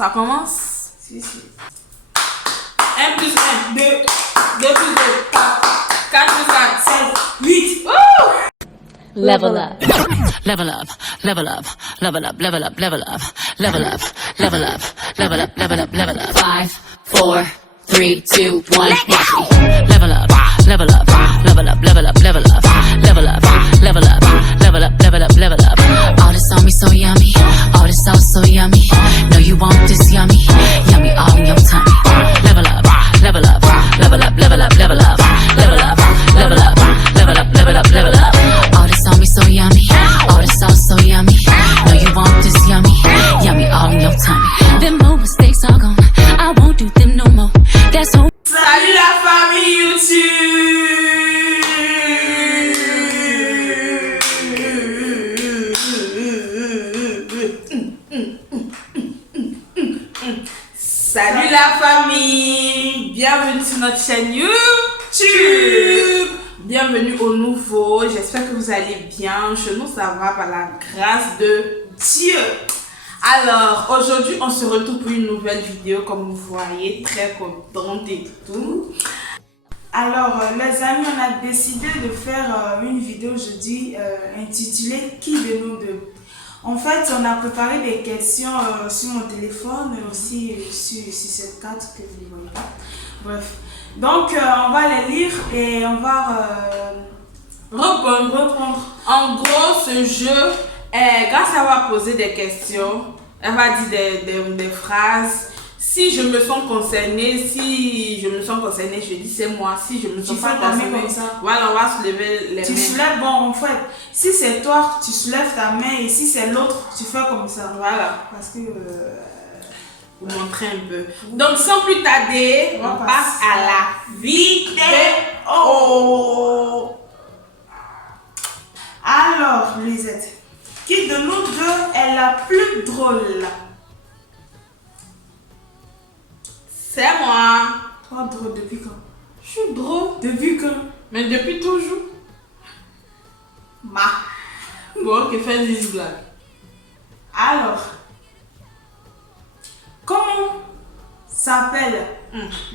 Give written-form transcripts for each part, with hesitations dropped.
Ça commence? Si, si. 1 plus 1, 2. 2 plus 2, 4. 4 plus 4, 7, 8. Level up. Level up, level up, level up, level up, level up, level up, level up, level up, level up, level up. 5, 4, 3, 2, 1. Watch me. Level up, level up, level up, level up, level up, level up, level up, level up, level up, level up. All this on me so yummy, all this sauce so yummy. Know you want this yummy, yummy all in your tummy. Level up, level up, level up, level up, level up, level up, level up, level up, level up, level up. All this on me so yummy, all this sauce so yummy. Know you want this yummy, yummy all in your tummy. Them old mistakes are gone, I won't do them no more. That's all. Salut la famille YouTube! Salut la famille! Bienvenue sur notre chaîne YouTube! Bienvenue au nouveau, j'espère que vous allez bien. Chez nous ça va par la grâce de Dieu. Alors, aujourd'hui, on se retrouve pour une nouvelle vidéo, comme vous voyez, très contente et tout. Alors, les amis, on a décidé de faire une vidéo aujourd'hui intitulée « Qui de nous deux ?» En fait, on a préparé des questions sur mon téléphone et aussi sur cette carte que vous ne voyez pas. Bref, donc on va les lire et on va répondre. En gros, ce jeu, grâce à avoir posé des questions, elle va dire des phrases. Si je me sens concernée, je dis c'est moi. Si je me sens pas concernée, comme ça. Voilà, on va soulever les mains. Tu soulèves, bon, en fait, si c'est toi, tu soulèves ta main et si c'est l'autre, tu fais comme ça. Voilà. Parce que... Vous montrer un peu. Donc, sans plus tarder, on passe à la vidéo. Alors, Lisette, qui de nous deux est la plus drôle? C'est moi. Toi, drôle depuis quand? Je suis drôle. Depuis quand? Mais depuis toujours. Bon, ok, fais des blagues. Alors, comment s'appelle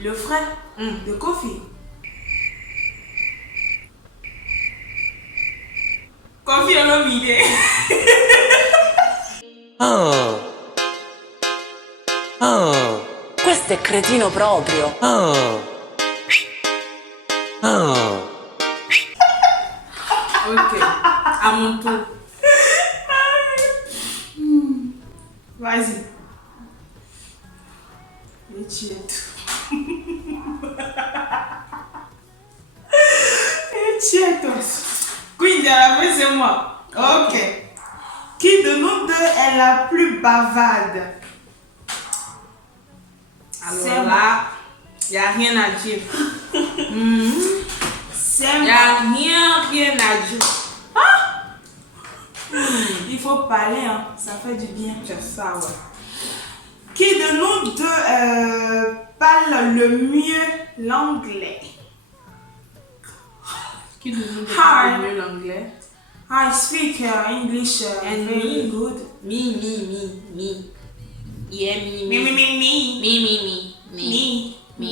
le frère de Kofi? Kofi Olomide. Questo è cretino proprio. Ok, à mon tour. Vas-y. Et tu es tout. Et tu es tout. Quindi, à la fin, c'est moi. Ok. Qui de nous deux est la plus bavarde? Alors là, il n'y a rien à dire. C'est Il n'y moi. a rien à dire. Il faut parler, hein. Ça fait du bien. C'est ça, ouais. Qui de nous deux parle le mieux l'anglais? Qui de nous Hi. parle mieux l'anglais? I speak English And very me? good. Me. Yeah, me. Me.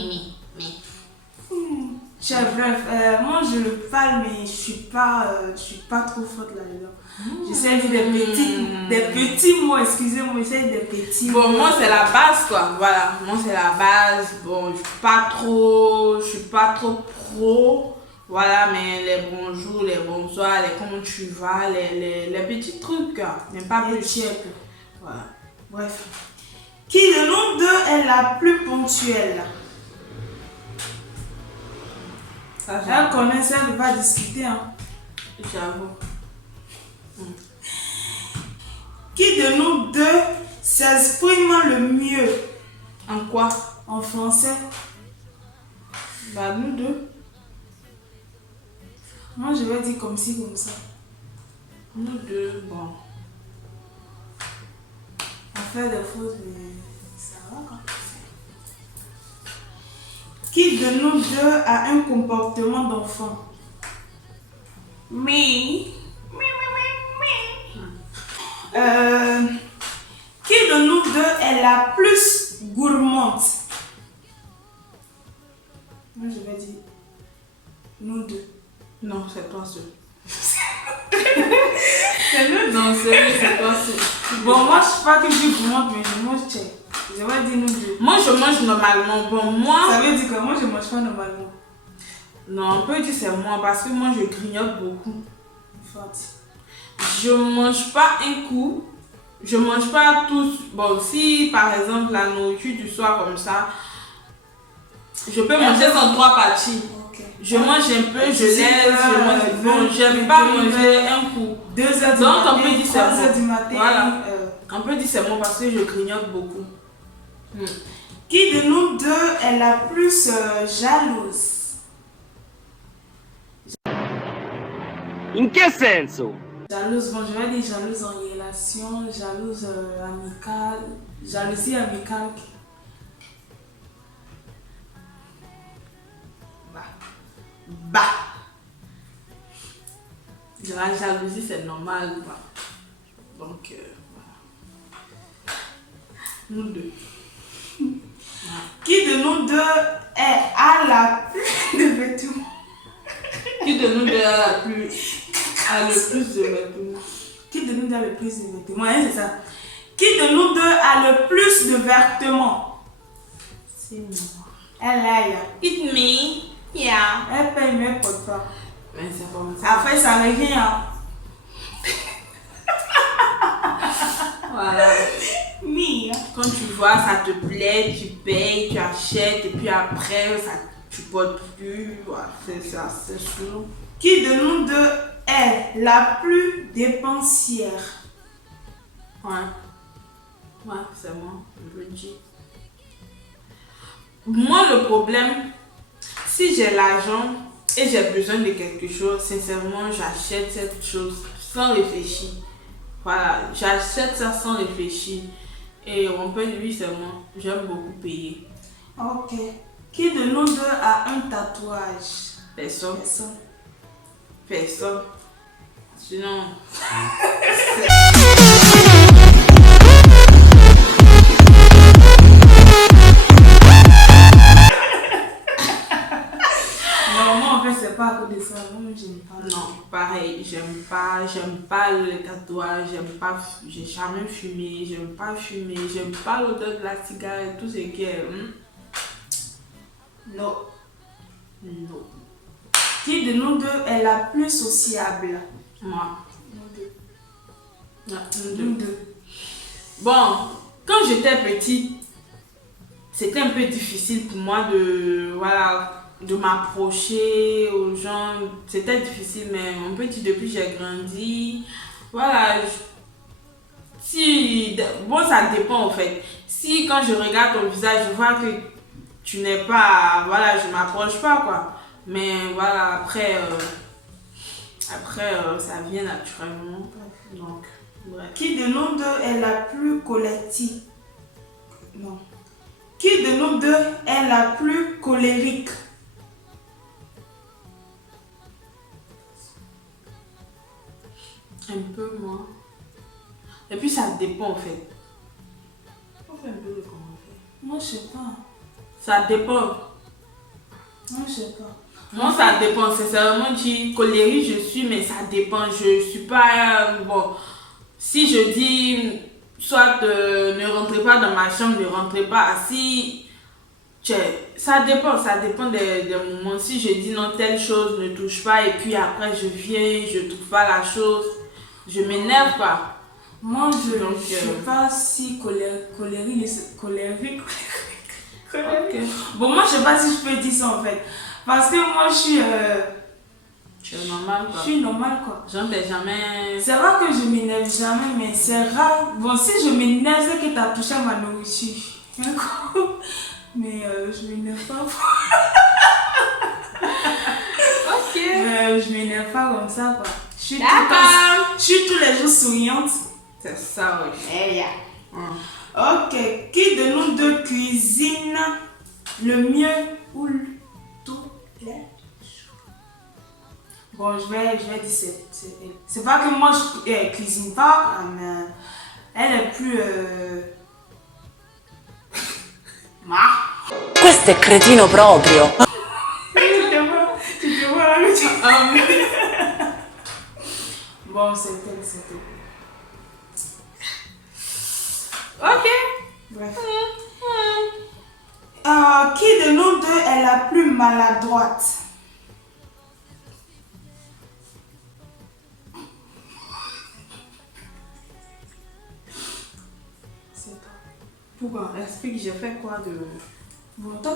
Bref, moi je le parle mais je suis pas trop forte là-dedans. J'essaie de dire des petits mots, excusez-moi, j'essaie des petits mots. Bon, moi c'est la base quoi, voilà, moi c'est la base. Bon, je suis pas trop pro, voilà, mais les bonjours, les bonsoirs, les comment tu vas, les petits trucs, mais pas Les plus. check. Voilà. Bref. Qui de nous deux est la plus ponctuelle? Ça, Elle connaît ça, elle va discuter. Hein. j'avoue. Qui de nous deux s'exprime le mieux En quoi? en français? Bah, nous deux. Moi je vais dire comme ci, comme ça. Nous deux, bon. On fait des fautes, mais ça va quand même. Qui de nous deux a un comportement d'enfant? Me. Qui de nous deux est la la plus gourmande? Moi, je vais dire nous deux. Non, c'est toi seul. C'est nous deux. Non, c'est toi seul. Bon, moi, je ne sais pas que je suis gourmande, mais je mange check. Je vais dire nous deux. Moi, je mange normalement. Bon, moi... Ça veut dire que moi, je ne mange pas normalement. Non, on peut dire c'est moi parce que moi, je grignote beaucoup. Forte. Je mange pas un coup. Je mange pas tous. Bon, si par exemple la nourriture du soir comme ça, je peux manger en 3 parties. Ok. Je mange un peu, je Si, laisse, je mange. Bon, j'aime pas manger un coup. 2 heures du Donc, matin, on peut dire 3 c'est heures du moi. matin. Voilà. On peut dire c'est moi parce que je grignote beaucoup. Qui de nous deux est la plus jalouse? In che senso? Jalouse, bon, je vais dire jalouse en relation, jalouse amicale, jalousie amicale. Bah. La jalousie, c'est normal. Bah. Donc, voilà. Nous deux. Qui de nous deux a la plus de vêtements? Qui de nous deux a le plus de vêtements? Qui de nous deux a le plus de vêtements? Hein, c'est ça. Qui de nous deux a le plus de vêtements? C'est moi. Elle a. It me. Yeah. Elle paye, mais elle porte pas. Mais c'est comme ça. Après, ça revient. Hein. Voilà. Mia. Quand tu vois, ça te plaît, tu payes, tu achètes, et puis après, ça, tu portes plus. Voilà, c'est ça, c'est sûr. Qui de nous deux est la plus dépensière? Ouais. Ouais, c'est moi, je le dis. Moi, le problème, si j'ai l'argent et j'ai besoin de quelque chose, sincèrement, j'achète cette chose sans réfléchir. Voilà, j'achète ça sans réfléchir. Et on peut dire, oui, c'est moi. J'aime beaucoup payer. Ok. Qui de nous deux a un tatouage? Personne. Personne. Personne. Sinon. Non, moi en fait, c'est pas à cause de ça. Moi, j'aime pas. Non, pareil, j'aime pas le tatouage, j'ai jamais fumé, j'aime pas l'odeur de la cigarette, tout ce qui est. Non. Non. Qui de nous deux est la plus sociable? Moi. Nous deux. Non, nous deux. Nous deux. Bon, quand j'étais petite, c'était un peu difficile pour moi de m'approcher aux gens. C'était difficile, mais on peut dire depuis que j'ai grandi, voilà. Bon, ça dépend en fait. Si quand je regarde ton visage, je vois que tu n'es pas, voilà, je m'approche pas quoi. Mais voilà, après, ça vient naturellement. Donc, bref. Qui de nous deux est la plus collective? Non. Qui de nous deux est la plus colérique? Un peu moi. Et puis ça dépend en fait. On fait un peu de comment on fait. Moi, je sais pas. Ça dépend. Moi, je sais pas. Moi, ça dépend. Sincèrement, dit colérique, je suis, mais ça dépend. Je suis pas. Bon, si je dis, soit ne rentrez pas dans ma chambre, ne rentrez pas. Si. Ça dépend des moments. Si je dis non, telle chose ne touche pas, et puis après je viens, je trouve pas la chose, je m'énerve quoi. Moi, je Donc, suis pas si colérique. Ok. Bon, moi, je sais pas si je peux dire ça en fait. Parce que moi, je suis. Tu es normal Je quoi. suis normale quoi. Genre, t'es jamais. C'est vrai que je m'énerve jamais, mais c'est rare. Bon, si je m'énerve, c'est que tu as touché à ma nourriture. Mais je m'énerve pas. Ok. Je m'énerve pas comme ça quoi. D'accord. Je suis tous les jours souriante. C'est ça, ouais. Ok. Qui de nous deux cuisine le mieux ou tous les jours? Bon, je vais dire c'est pas que moi je cuisine pas, mais elle est plus Questo è cretino proprio. Tu te vois là le chat. Bon, c'était. Ok. Bref. Qui de nous deux est la plus maladroite? C'est toi. Pourquoi? Explique, j'ai fait quoi de... Bon, toi,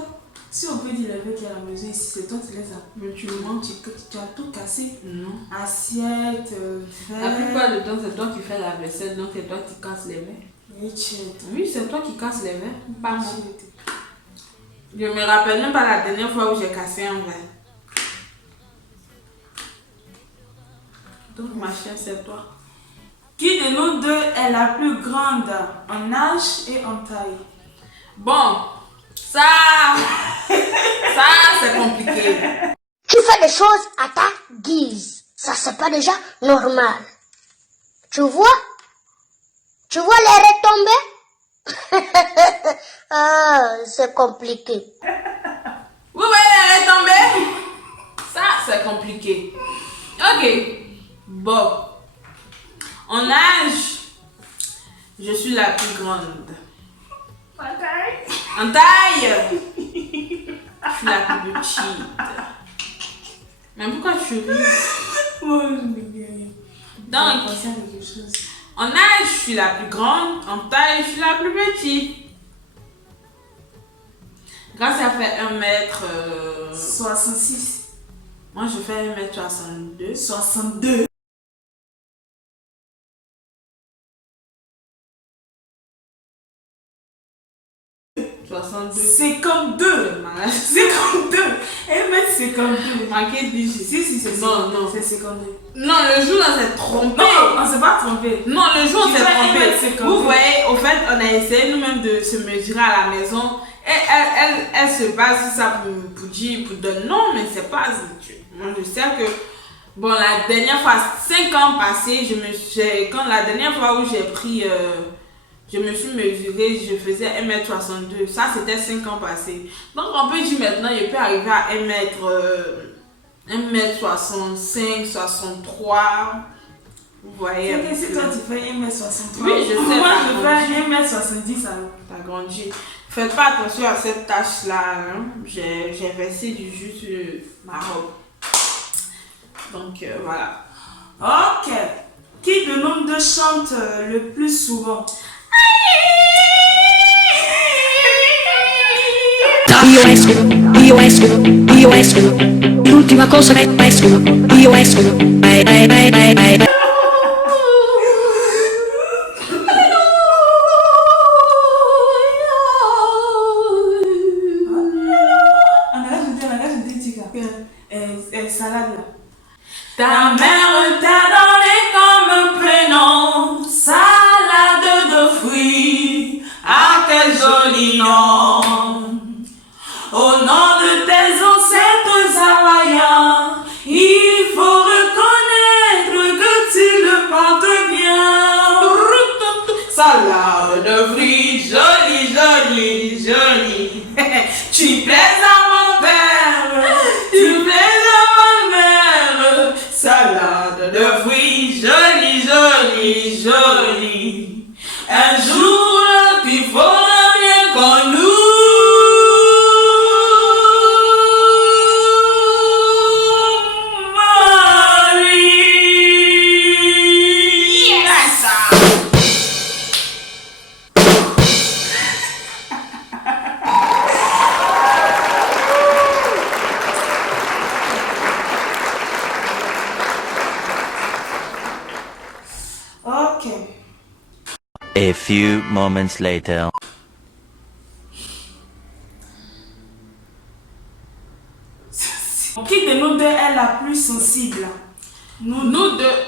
si on peut dire les mecs qui à la maison ici, c'est toi qui les as. Mais tu me mens. Tu as tout cassé. Non. Assiette, La verre. plupart du temps, c'est toi qui fais la vaisselle, donc c'est toi qui casses les verres. Oui, c'est toi qui casses les verres, pas moi. Je me rappelle même pas la dernière fois où j'ai cassé un verre. Donc ma chère, c'est toi. Qui de nous deux est la plus grande en âge et en taille? Bon, ça c'est compliqué. Tu fais des choses à ta guise. Ça, c'est pas déjà normal. Tu vois les retombées? Ah, c'est compliqué. Vous voyez les retombées? Ça c'est compliqué. Ok, bon. En âge, je suis la plus grande. En taille, je suis la plus petite. Mais pourquoi tu ris? Moi, je ne dis rien. Donc, penser à quelque chose. en âge, je suis la plus grande. En taille, je suis la plus petite. Grâce à faire 1m... 66. Moi, je fais 1m62. 62. C'est comme 2. 52. 1m52. Marqué 10. Si, c'est Non, non. C'est 52. Non, le jour, on s'est trompé. Non, on s'est pas trompé. Non, le jour, on Tu s'est fais trompé. 1m52. Vous voyez, au fait, on a essayé nous-mêmes de se mesurer à la maison. Et elle se base sur ça pour dire, pour donner. Non, mais c'est pas... Moi, je sais que... Bon, la dernière fois, 5 ans passés, la dernière fois où j'ai pris... je me suis mesurée, je faisais 1m62. Ça, c'était 5 ans passés. Donc, on peut dire maintenant, je peux arriver à 1m65, 63. Vous voyez. C'est que si toi tu fais 1m63. Oui, je sais. Moi, je fais 1m70 alors. T'as grandi. Faites pas attention à cette tâche-là. Hein. J'ai versé du jus sur ma robe. Donc, voilà. Ok. Qui de nous deux chante le plus souvent? Io esco, l'ultima cosa che esco, io esco, vai. On a rajouté Tika. Salade là. Ta mère t'a donné comme prénom salade de fruits. Ah, quel joli nom! Au nom de tes ancêtres hawaïens, il faut reconnaître que tu le portes bien. Salade de fruits, jolie, jolie, jolie. Tu plais à mon père, tu plais à ma mère. Salade de fruits, jolie, jolie, jolie. Un jour, tu feras bien comme nous. Ok. A few moments later. Qui de nous deux est la plus sensible? Nous deux.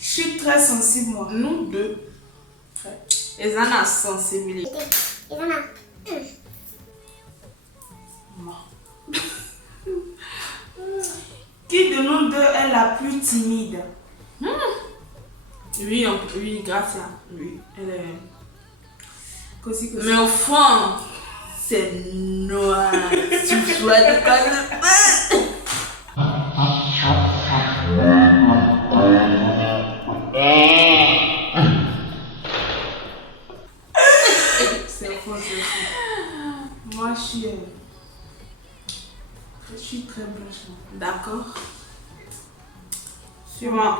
Je suis très sensible moi. Nous deux. Et en a sensibilité. Qui de nous deux est la plus timide? Oui, oui, Gracia. Oui, elle est... Cosy, cosy. Mais au fond, c'est noir. Tu vois de quoi je parle? C'est faux, c'est faux. Moi, je suis très blanche. D'accord. Suivant.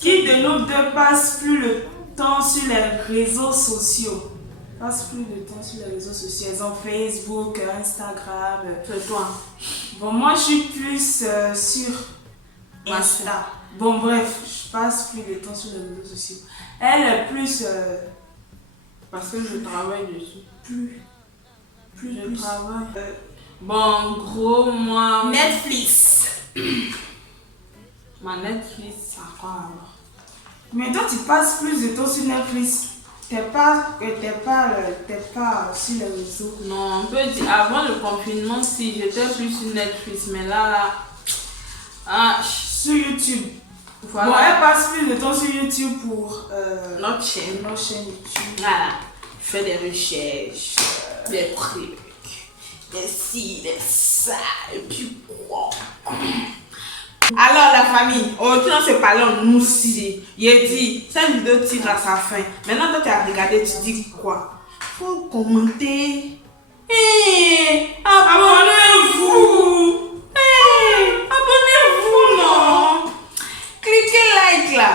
Qui de nous deux passe plus le temps sur les réseaux sociaux? Passe plus de temps sur les réseaux sociaux. Elles ont Facebook, Instagram. C'est toi. Bon, moi, je suis plus sur Insta. Bon, bref, je passe plus de temps sur les réseaux sociaux. Elle est plus... Parce que je travaille dessus. plus. Je travaille. Bon, en gros, moi. Netflix. Ma Netflix, ça quoi alors? Mais toi, tu passes plus de temps sur Netflix. T'es pas sur les réseaux. Non, on peut dire, avant le confinement, si j'étais plus sur Netflix, mais là. Ah, Sur YouTube. voilà. Bon, elle passe plus de temps sur YouTube pour Notre chaîne. nos chaînes YouTube. Voilà. Je fais des recherches, des trucs, des ci, des ça, et puis quoi. Alors la famille, aujourd'hui on s'est parlé en nous aussi. Il a dit, cette vidéo tire à sa fin. Maintenant toi tu as regardé, tu dis quoi? Faut commenter. Abonnez-vous. Abonnez-vous non. Cliquez like là.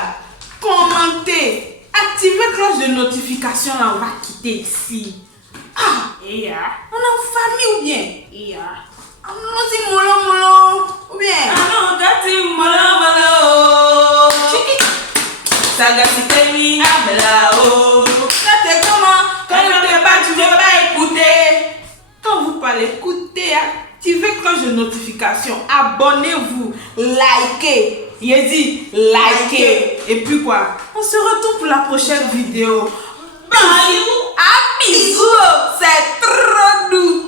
Commentez. Activez cloche de notification là, on va quitter ici. Ah, on est en famille ou bien? Non, c'est mollo, ou bien? non, gâté, malo. Chiki. Sagacité, oui, là, oh. Là, c'est comment? Quand on ne pas, tu ne veux pas écouter. Quand vous parlez, écoutez, activez cloche de notification, abonnez-vous, likez. Il a dit likez. Et puis quoi? On se retrouve pour la prochaine vidéo. Bye. À bisous. C'est trop doux.